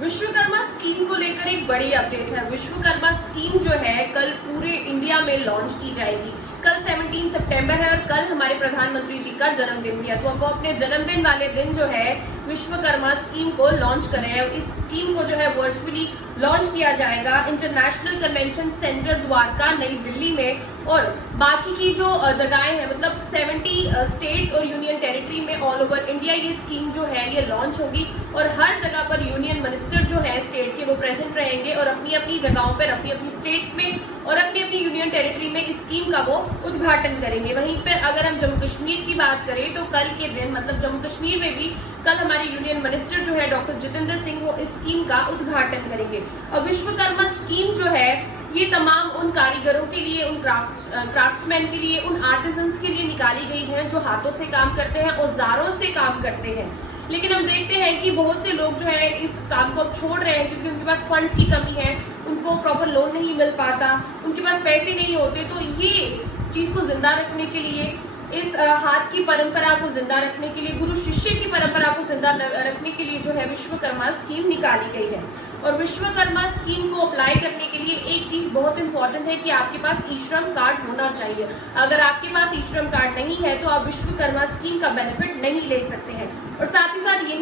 Vishwakarma scheme को लेकर एक बड़ी अपडेट है। विश्वकर्मा स्कीम जो है कल पूरे इंडिया में लॉन्च की जाएगी। कल 17 सितंबर है और कल हमारे प्रधानमंत्री जी का जन्मदिन है, तो अब वो अपने जन्मदिन वाले दिन जो है विश्वकर्मा स्कीम को लॉन्च कर रहे हैं। इस स्कीम को जो है वर्चुअली लॉन्च किया जाएगा इंटरनेशनल कन्वेंशन सेंटर द्वारका नई दिल्ली में, और बाकी की जो जगहें हैं मतलब 70 स्टेट्स और यूनियन टेरिटरी में ऑल ओवर इंडिया ये स्कीम जो है ये लॉन्च होगी, और हर जगह पर यूनियन मिनिस्टर जो है स्टेट के वो प्रेजेंट रहेंगे और अपनी अपनी जगहों पर अपनी अपनी स्टेट्स में और अपनी अपनी यूनियन टेरिटरी में इस स्कीम का वो उद्घाटन करेंगे। वहीं पर अगर हम जम्मू कश्मीर की बात करें तो कल के दिन मतलब जम्मू कश्मीर में भी कल हमारे यूनियन मिनिस्टर जो है डॉक्टर जितेंद्र सिंह वो इस स्कीम का उद्घाटन करेंगे। और विश्वकर्मा स्कीम जो है ये तमाम उन कारीगरों के लिए, उन क्राफ्ट्समैन के लिए, उन आर्टिजन्स के लिए निकाली गई है जो हाथों से काम करते हैं, औजारों से काम करते हैं। लेकिन हम देखते हैं कि बहुत से लोग जो है इस काम को छोड़ रहे हैं क्योंकि उनके पास फंड्स की कमी है, उनको प्रॉपर लोन नहीं मिल पाता, उनके पास पैसे नहीं होते। तो ये चीज को जिंदा रखने के लिए, इस हाथ की परंपरा को जिंदा रखने के लिए, गुरु शिष्य की परंपरा को जिंदा रखने के लिए जो है विश्वकर्मा स्कीम निकाली गई है। और विश्वकर्मा स्कीम को अप्लाई करने के लिए एक चीज बहुत इंपॉर्टेंट है कि आपके पास ई श्रम कार्ड होना चाहिए। अगर आपके पास ई श्रम कार्ड नहीं है तो आप विश्वकर्मा स्कीम का बेनिफिट नहीं ले सकते हैं। और साथ ही साथ ये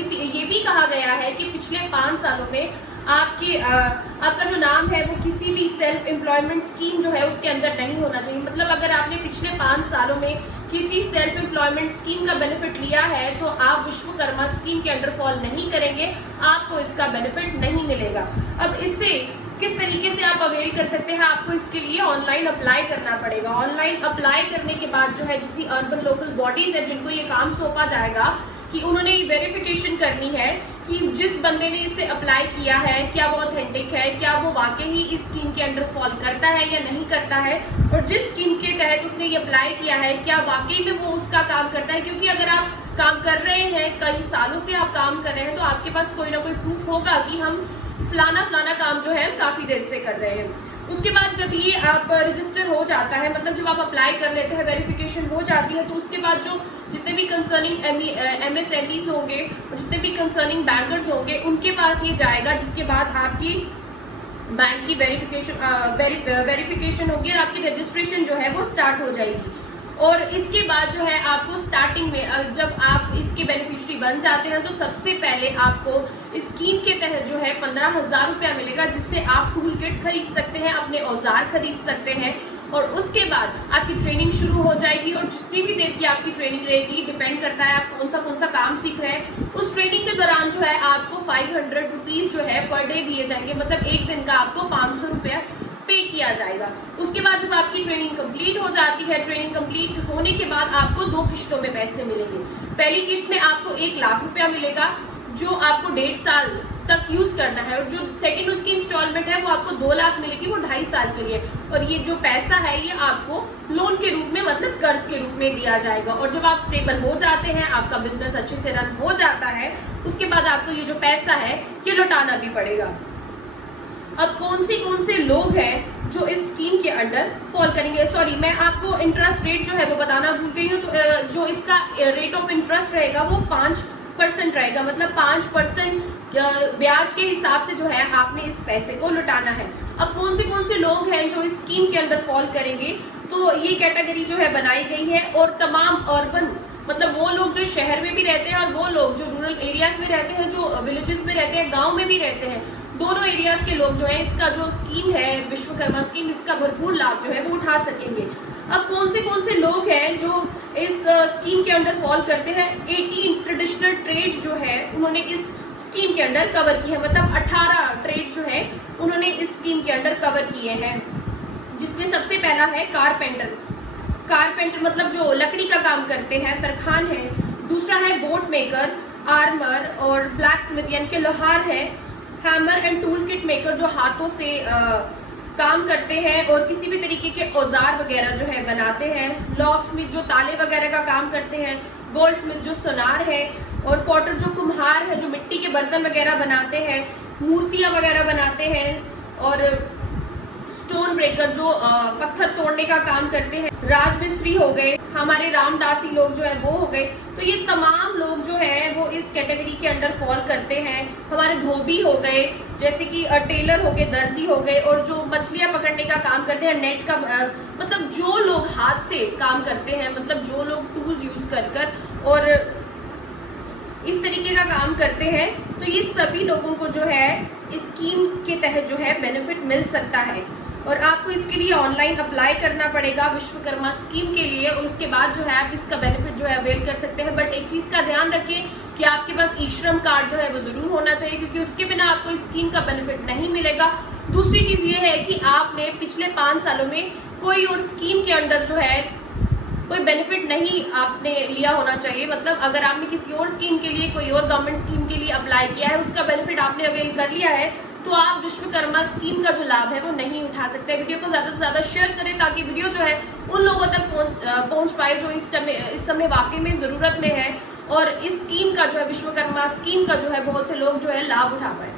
भी कहा गया है कि पिछले 5 सालों में आपका जो नाम है वो किसी भी सेल्फ एम्प्लॉयमेंट स्कीम जो है उसके अंदर नहीं होना चाहिए। मतलब अगर आपने पिछले 5 सालों में किसी सेल्फ एम्प्लॉयमेंट स्कीम का बेनिफिट लिया है तो आप विश्वकर्मा स्कीम के अंडर फॉल नहीं करेंगे, आपको इसका बेनिफिट नहीं मिलेगा। अब इससे किस तरीके से आप अवेल कर सकते हैं, आपको इसके लिए ऑनलाइन अप्लाई करना पड़ेगा। ऑनलाइन अप्लाई करने के बाद जो है जितनी अर्बन लोकल बॉडीज है जिनको ये काम सौंपा जाएगा कि उन्होंने वेरिफिकेशन करनी है कि जिस बंदे ने इसे अप्लाई किया है क्या वो ऑथेंटिक है, क्या वो वाकई ही इस स्कीम के अंडर फॉल करता है या नहीं करता है, और जिस स्कीम के तहत उसने ये अप्लाई किया है क्या वाकई में वो उसका काम करता है। क्योंकि अगर आप काम कर रहे हैं, कई सालों से आप काम कर रहे हैं, तो आपके पास कोई ना कोई प्रूफ होगा कि हम फलाना काम जो है काफी देर से कर रहे हैं। उसके बाद जब ये आप रजिस्टर हो जाता है, मतलब जब आप अप्लाई कर लेते हैं, वेरिफिकेशन हो जाती है, तो उसके बाद जो जितने भी कंसर्निंग MSMEs होंगे और जितने भी कंसर्निंग बैंकर्स होंगे उनके पास ये जाएगा, जिसके बाद आपकी बैंक की वेरिफिकेशन होगी और आपकी रजिस्ट्रेशन जो है वो स्टार्ट हो जाएगी। और इसके बाद जो है आपको स्टार्टिंग में जब आप इसके बेनिफिशियरी बन जाते हैं तो सबसे पहले आपको इस स्कीम के तहत जो है 15,000 रुपया मिलेगा, जिससे आप टूल किट खरीद सकते हैं, अपने औजार खरीद सकते हैं। और उसके बाद आपकी ट्रेनिंग शुरू हो जाएगी, और जितनी भी देर की आपकी ट्रेनिंग रहेगी डिपेंड करता है आप कौन सा काम सीख रहे हैं। उस ट्रेनिंग के दौरान जो है आपको 500 रुपीज जो है पर डे दिए जाएंगे, मतलब एक दिन का आपको 500 रुपया पे किया जाएगा। उसके बाद जब आपकी ट्रेनिंग कंप्लीट हो जाती है, ट्रेनिंग कंप्लीट होने के बाद आपको 2 किश्तों में पैसे मिलेंगे। पहली किश्त में आपको 1 लाख रुपया मिलेगा जो आपको 1.5 साल तक यूज करना है, और जो सेकंड उसकी इंस्टॉलमेंट है वो आपको 2 लाख मिलेगी, वो 2.5 साल के लिए। और ये जो पैसा है ये आपको लोन के रूप में मतलब कर्ज के रूप में दिया जाएगा। और जब आप स्टेबल हो जाते हैं, आपका बिजनेस अच्छे से रन हो जाता है, उसके बाद आपको ये जो पैसा है ये लौटाना भी पड़ेगा। अब कौन से लोग हैं जो इस स्कीम के अंडर फॉल करेंगे, सॉरी मैं आपको इंटरेस्ट रेट जो है वो बताना भूल गई हूँ। तो जो इसका रेट ऑफ इंटरेस्ट रहेगा वो 5% रहेगा, मतलब 5% ब्याज के हिसाब से जो है आपने इस पैसे को लौटाना है। अब कौन से लोग हैं जो इस स्कीम के अंडर फॉल करेंगे, तो ये कैटेगरी जो है बनाई गई है। और तमाम अर्बन मतलब वो लोग जो शहर में भी रहते हैं और वो लोग जो रूरल एरियाज में रहते हैं, जो विलेजेस में रहते हैं, गाँव में भी रहते हैं, दोनों एरियाज के लोग जो है इसका जो स्कीम है विश्वकर्मा स्कीम, इसका भरपूर लाभ जो है वो उठा सकेंगे। अब कौन से लोग हैं जो इस स्कीम के अंडर फॉल करते हैं, 18 ट्रेडिशनल ट्रेड्स जो है उन्होंने इस स्कीम के अंडर कवर की है, मतलब 18 ट्रेड्स जो है उन्होंने इस स्कीम के अंडर कवर किए हैं, जिसमें सबसे पहला है कारपेंटर मतलब जो लकड़ी का काम करते हैं, तरखान है। दूसरा है बोट मेकर, आर्मर और ब्लैक स्मिथ यानी कि लोहार है। Hammer and tool kit maker जो हाथों से काम करते हैं और किसी भी तरीके के औजार वगैरह जो है बनाते हैं। लॉक स्मिथ जो ताले वगैरह का काम करते हैं। गोल्ड स्मिथ जो सोनार है। और पॉटर जो कुम्हार है जो मिट्टी के बर्तन वगैरह बनाते हैं, मूर्तियां वगैरह बनाते हैं। और स्टोन ब्रेकर जो पत्थर तोड़ने का काम करते हैं, राजमिस्त्री हो गए, हमारे रामदासी लोग जो है वो हो गए, तो ये तमाम लोग जो है वो इस कैटेगरी के अंडर फॉल करते हैं। हमारे धोबी हो गए, जैसे कि टेलर हो गए, दर्जी हो गए, और जो मछलियां पकड़ने का काम करते हैं, नेट का मतलब जो लोग हाथ से काम करते हैं, मतलब जो लोग टूल यूज कर और इस तरीके का काम करते हैं, तो ये सभी लोगों को जो है इस स्कीम के तहत जो है बेनिफिट मिल सकता है। और आपको इसके लिए ऑनलाइन अप्लाई करना पड़ेगा विश्वकर्मा स्कीम के लिए, और उसके बाद जो है आप इसका बेनिफिट जो है अवेल कर सकते हैं। बट एक चीज का ध्यान रखिए कि आपके पास ई श्रम कार्ड जो है वो जरूर होना चाहिए, क्योंकि उसके बिना आपको इस स्कीम का बेनिफिट नहीं मिलेगा। दूसरी चीज ये है कि आपने पिछले 5 सालों में कोई और स्कीम के अंडर जो है कोई बेनिफिट नहीं आपने लिया होना चाहिए। मतलब अगर आपने किसी और स्कीम के लिए, कोई और गवर्नमेंट स्कीम के लिए अप्लाई किया है, उसका बेनिफिट आपने अवेल कर लिया है, तो आप विश्वकर्मा स्कीम का जो लाभ है वो नहीं उठा सकते। वीडियो को ज्यादा से ज्यादा शेयर करें ताकि वीडियो जो है उन लोगों तक पहुंच पाए जो इस समय वाकई में जरूरत में है, और इस स्कीम का जो है विश्वकर्मा स्कीम का जो है बहुत से लोग जो है लाभ उठा पाए।